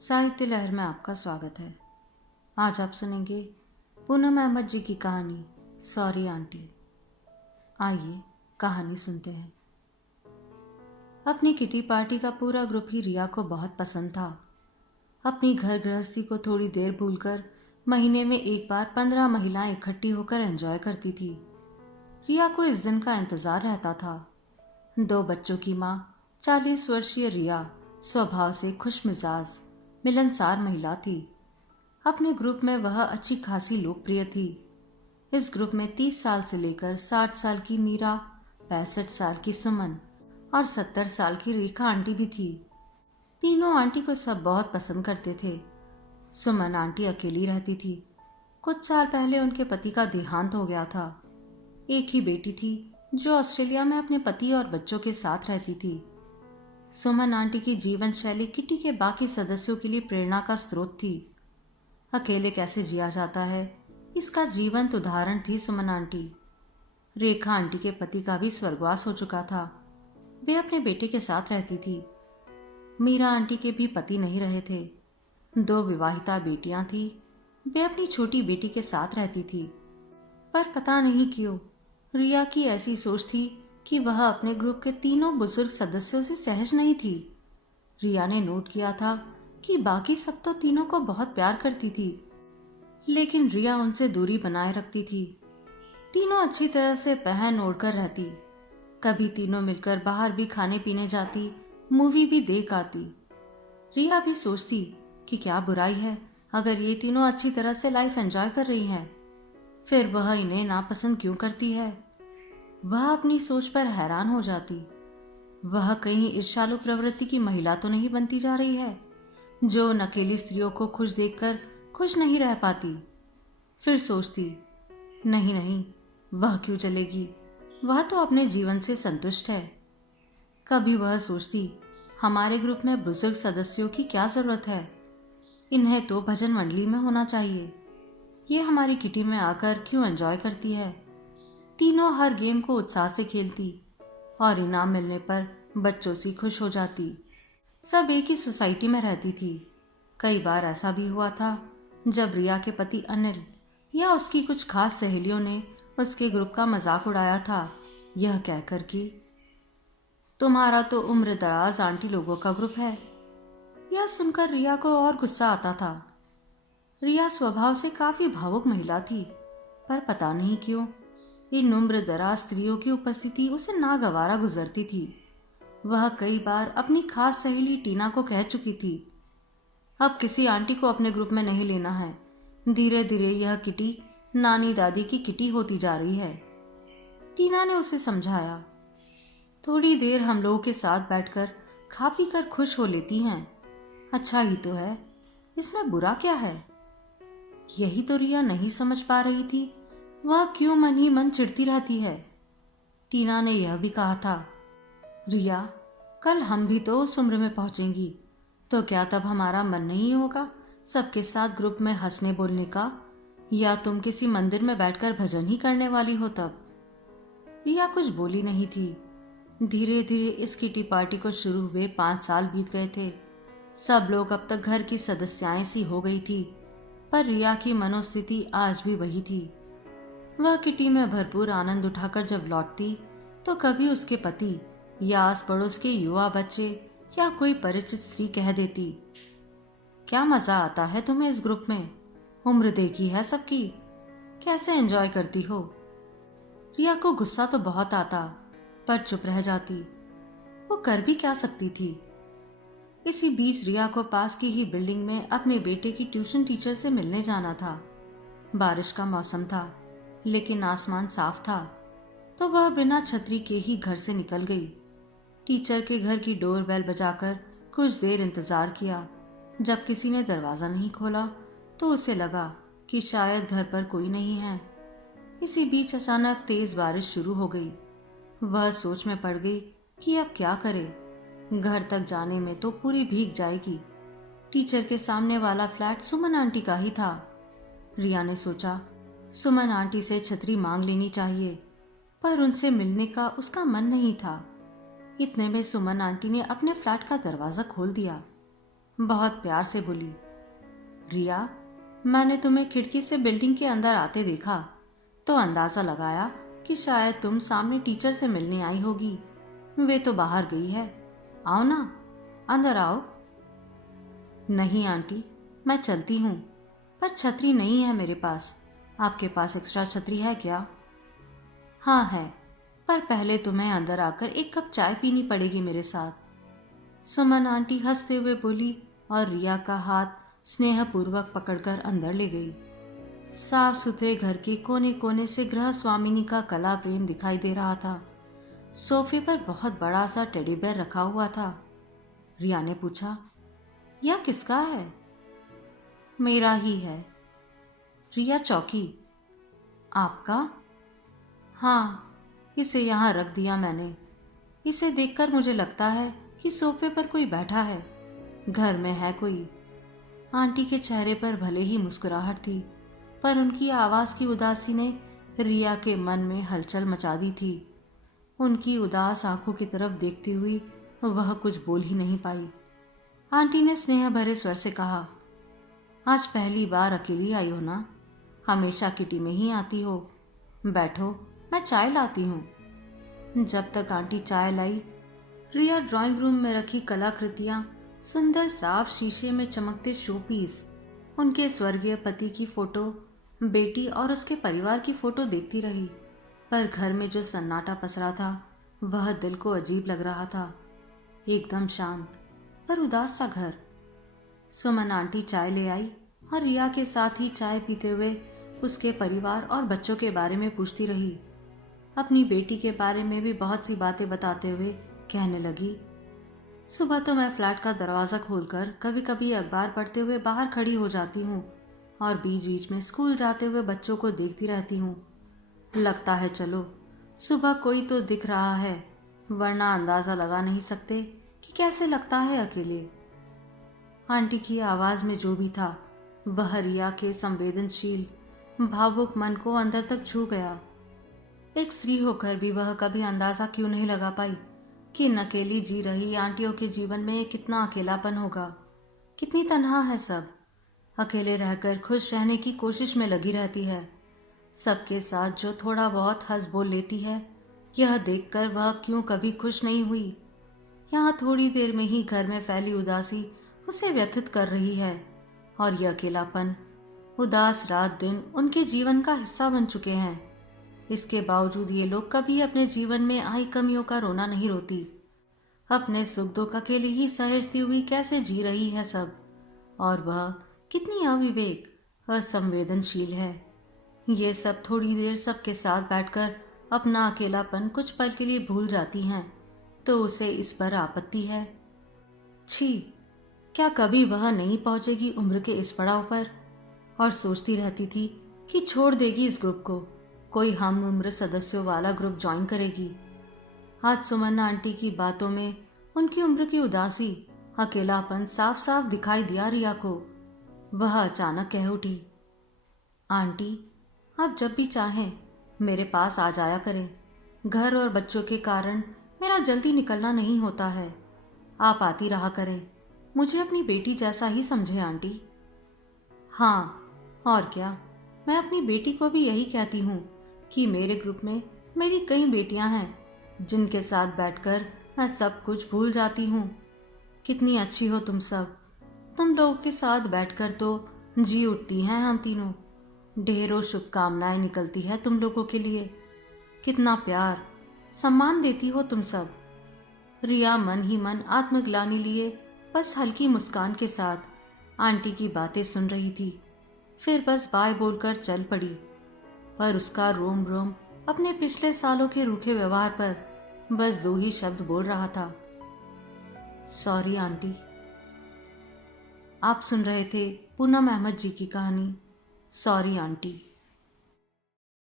साहित्य लहर में आपका स्वागत है। आज आप सुनेंगे पूनम अहमद जी की कहानी सॉरी आंटी। आइए कहानी सुनते हैं। अपनी किटी पार्टी का पूरा ग्रुप ही रिया को बहुत पसंद था। अपनी घर गृहस्थी को थोड़ी देर भूलकर महीने में एक बार 15 महिलाएं इकट्ठी होकर एंजॉय करती थी। रिया को इस दिन का इंतजार रहता था। 2 बच्चों की माँ 40 वर्षीय रिया स्वभाव से खुश मिजाज मिलनसार महिला थी। अपने ग्रुप में वह अच्छी खासी लोकप्रिय थी। इस ग्रुप में 30 साल से लेकर 60 साल की मीरा, 65 साल की सुमन और 70 साल की रेखा आंटी भी थी। तीनों आंटी को सब बहुत पसंद करते थे। सुमन आंटी अकेली रहती थी। कुछ साल पहले उनके पति का देहांत हो गया था। एक ही बेटी थी जो ऑस्ट्रेलिया में अपने पति और बच्चों के साथ रहती थी। सुमन आंटी की जीवन शैली किटी के बाकी सदस्यों के लिए प्रेरणा का स्रोत थी। अकेले कैसे जिया जाता है, इसका जीवंत उदाहरण थी सुमन आंटी। रेखा आंटी के पति का भी स्वर्गवास हो चुका था। वे अपने बेटे के साथ रहती थी। मीरा आंटी के भी पति नहीं रहे थे। 2 विवाहिता बेटियां थी। वे अपनी छोटी बेटी के साथ रहती थी। पर पता नहीं क्यों रिया की ऐसी सोच थी कि वह अपने ग्रुप के तीनों बुजुर्ग सदस्यों से सहज नहीं थी। रिया ने नोट किया था कि बाकी सब तो तीनों को बहुत प्यार करती थी, लेकिन रिया उनसे दूरी बनाए रखती थी। तीनों अच्छी तरह से पहन ओढ़कर रहती। कभी तीनों मिलकर बाहर भी खाने पीने जाती, मूवी भी देख आती। रिया भी सोचती कि क्या बुराई है अगर ये तीनों अच्छी तरह से लाइफ एंजॉय कर रही हैं, फिर वह इन्हें नापसंद क्यों करती है। वह अपनी सोच पर हैरान हो जाती। वह कहीं ईर्ष्यालु प्रवृत्ति की महिला तो नहीं बनती जा रही है, जो उन अकेली स्त्रियों को खुश देखकर खुश नहीं रह पाती। फिर सोचती, नहीं नहीं, वह क्यों चलेगी, वह तो अपने जीवन से संतुष्ट है। कभी वह सोचती, हमारे ग्रुप में बुजुर्ग सदस्यों की क्या जरूरत है, इन्हें तो भजन मंडली में होना चाहिए। ये हमारी किटी में आकर क्यों एंजॉय करती है। तीनों हर गेम को उत्साह से खेलती और इनाम मिलने पर बच्चों से खुश हो जाती। सब एक ही सोसाइटी में रहती थी। कई बार ऐसा भी हुआ था जब रिया के पति अनिल या उसकी कुछ खास सहेलियों ने उसके ग्रुप का मजाक उड़ाया था, यह कहकर कि तुम्हारा तो उम्र दराज आंटी लोगों का ग्रुप है। यह सुनकर रिया को और गुस्सा आता था। रिया स्वभाव से काफी भावुक महिला थी, पर पता नहीं क्यों इन उम्र दराज स्त्रियों की उपस्थिति उसे नागवारा गुजरती थी। वह कई बार अपनी खास सहेली टीना को कह चुकी थी, अब किसी आंटी को अपने ग्रुप में नहीं लेना है। धीरे धीरे यह किटी नानी दादी की किटी होती जा रही है। टीना ने उसे समझाया, थोड़ी देर हम लोगों के साथ बैठकर खा पी कर खुश हो लेती हैं, अच्छा ही तो है, इसमें बुरा क्या है। यही तो रिया नहीं समझ पा रही थी, वह क्यों मन ही मन चिढ़ती रहती है। टीना ने यह भी कहा था, रिया, कल हम भी तो उस उम्र में पहुंचेंगी, तो क्या तब हमारा मन नहीं होगा सबके साथ ग्रुप में हंसने बोलने का, या तुम किसी मंदिर में बैठकर भजन ही करने वाली हो तब। रिया कुछ बोली नहीं थी। धीरे धीरे इस किटी पार्टी को शुरू हुए 5 साल बीत गए थे। सब लोग अब तक घर की सदस्याएं सी हो गई थी, पर रिया की मनोस्थिति आज भी वही थी। वह किटी में भरपूर आनंद उठाकर जब लौटती तो कभी उसके पति या आस पड़ोस के युवा बच्चे या कोई परिचित स्त्री कह देती, क्या मजा आता है तुम्हें इस ग्रुप में, उम्र देखी है सबकी, कैसे एंजॉय करती हो। रिया को गुस्सा तो बहुत आता, पर चुप रह जाती। वो कर भी क्या सकती थी। इसी बीच रिया को पास की ही बिल्डिंग में अपने बेटे की ट्यूशन टीचर से मिलने जाना था। बारिश का मौसम था, लेकिन आसमान साफ था, तो वह बिना छतरी के ही घर से निकल गई। टीचर के घर की डोर बेल बजाकर कुछ देर इंतजार किया। जब किसी ने दरवाजा नहीं खोला तो उसे लगा कि शायद घर पर कोई नहीं है। इसी बीच अचानक तेज बारिश शुरू हो गई। वह सोच में पड़ गई कि अब क्या करे। घर तक जाने में तो पूरी भीग जाएगी। टीचर के सामने वाला फ्लैट सुमन आंटी का ही था। रिया ने सोचा, सुमन आंटी से छतरी मांग लेनी चाहिए, पर उनसे मिलने का उसका मन नहीं था। इतने में सुमन आंटी ने अपने फ्लैट का दरवाजा खोल दिया। बहुत प्यार से बोली, रिया, मैंने तुम्हें खिड़की से बिल्डिंग के अंदर आते देखा तो अंदाजा लगाया कि शायद तुम सामने टीचर से मिलने आई होगी। वे तो बाहर गई है, आओ ना, अंदर आओ। नहीं आंटी, मैं चलती हूँ, पर छतरी नहीं है मेरे पास। आपके पास एक्स्ट्रा छतरी है क्या? हाँ है, पर पहले तुम्हें अंदर आकर एक कप चाय पीनी पड़ेगी मेरे साथ। सुमन आंटी हंसते हुए बोली और रिया का हाथ स्नेहपूर्वक पकड़कर अंदर ले गई। साफ सुथरे घर के कोने कोने से गृह स्वामिनी का कला प्रेम दिखाई दे रहा था। सोफे पर बहुत बड़ा सा टेडी बेयर रखा हुआ था। रिया ने पूछा, यह किसका है? मेरा ही है। रिया चौंकी, आपका? हाँ, इसे यहाँ रख दिया मैंने। इसे देखकर मुझे लगता है कि सोफे पर कोई बैठा है, घर में है कोई। आंटी के चेहरे पर भले ही मुस्कुराहट थी, पर उनकी आवाज की उदासी ने रिया के मन में हलचल मचा दी थी। उनकी उदास आंखों की तरफ देखती हुई वह कुछ बोल ही नहीं पाई। आंटी ने स्नेह भरे स्वर से कहा, आज पहली बार अकेली आई हो ना? हमेशा किटी में ही आती हो। बैठो, मैं चाय लाती हूँ। जब तक आंटी चाय लाई, रिया ड्राइंग रूम में रखी कलाकृतियां, सुंदर साफ शीशे में चमकते शोपीस, उनके स्वर्गीय पति की फोटो, बेटी और उसके परिवार की फोटो देखती रही। पर घर में जो सन्नाटा पसरा था वह दिल को अजीब लग रहा था। एकदम शांत पर उदास सा घर। सुमन आंटी चाय ले आई और रिया के साथ ही चाय पीते हुए उसके परिवार और बच्चों के बारे में पूछती रही। अपनी बेटी के बारे में भी बहुत सी बातें बताते हुए कहने लगी, सुबह तो मैं फ्लैट का दरवाजा खोलकर कभी कभी अखबार पढ़ते हुए बाहर खड़ी हो जाती हूँ और बीच बीच में स्कूल जाते हुए बच्चों को देखती रहती हूँ। लगता है चलो सुबह कोई तो दिख रहा है, वरना अंदाजा लगा नहीं सकते कि कैसे लगता है अकेले। आंटी की आवाज में जो भी था वह रिया के संवेदनशील भावुक मन को अंदर तक छू गया। एक स्त्री होकर भी वह कभी अंदाजा क्यों नहीं लगा पाई कि अकेली जी रही आंटियों के जीवन में कितना अकेलापन होगा, कितनी तन्हा है सब। अकेले रहकर खुश रहने की कोशिश में लगी रहती है। सबके साथ जो थोड़ा बहुत हंस बोल लेती है, यह देखकर वह क्यों कभी खुश नहीं हुई। यहाँ थोड़ी देर में ही घर में फैली उदासी उसे व्यथित कर रही है और यह अकेलापन, उदास रात दिन उनके जीवन का हिस्सा बन चुके हैं। इसके बावजूद ये लोग कभी अपने जीवन में आई कमियों का रोना नहीं रोती। अपने सुख दुख अकेले ही सहेजती हुई कैसे जी रही है सब, और वह कितनी अविवेक असंवेदनशील है। ये सब थोड़ी देर सबके साथ बैठकर अपना अकेलापन कुछ पल के लिए भूल जाती हैं तो उसे इस पर आपत्ति है। छी, क्या कभी वह नहीं पहुंचेगी उम्र के इस पड़ाव पर? और सोचती रहती थी कि छोड़ देगी इस ग्रुप को, कोई हम उम्र सदस्यों वाला ग्रुप ज्वाइन करेगी। आज सुमन आंटी की बातों में उनकी उम्र की उदासी, अकेलापन साफ साफ दिखाई दिया रिया को। वह अचानक कह उठी, आंटी, आप जब भी चाहें मेरे पास आ जाया करें। घर और बच्चों के कारण मेरा जल्दी निकलना नहीं होता है। आप आती रहा करें, मुझे अपनी बेटी जैसा ही समझे आंटी। हाँ, और क्या, मैं अपनी बेटी को भी यही कहती हूँ कि मेरे ग्रुप में मेरी कई बेटियां हैं जिनके साथ बैठकर मैं सब कुछ भूल जाती हूँ। कितनी अच्छी हो तुम सब। तुम लोगों के साथ बैठकर तो जी उठती हैं हम तीनों। ढेरों शुभकामनाएं निकलती है तुम लोगों के लिए। कितना प्यार सम्मान देती हो तुम सब। रिया मन ही मन आत्मग्लानि लिए बस हल्की मुस्कान के साथ आंटी की बातें सुन रही थी। फिर बस बाय बोलकर चल पड़ी, पर उसका रोम रोम अपने पिछले सालों के रूखे व्यवहार पर बस दो ही शब्द बोल रहा था, सॉरी आंटी। आप सुन रहे थे पूनम अहमद जी की कहानी सॉरी आंटी।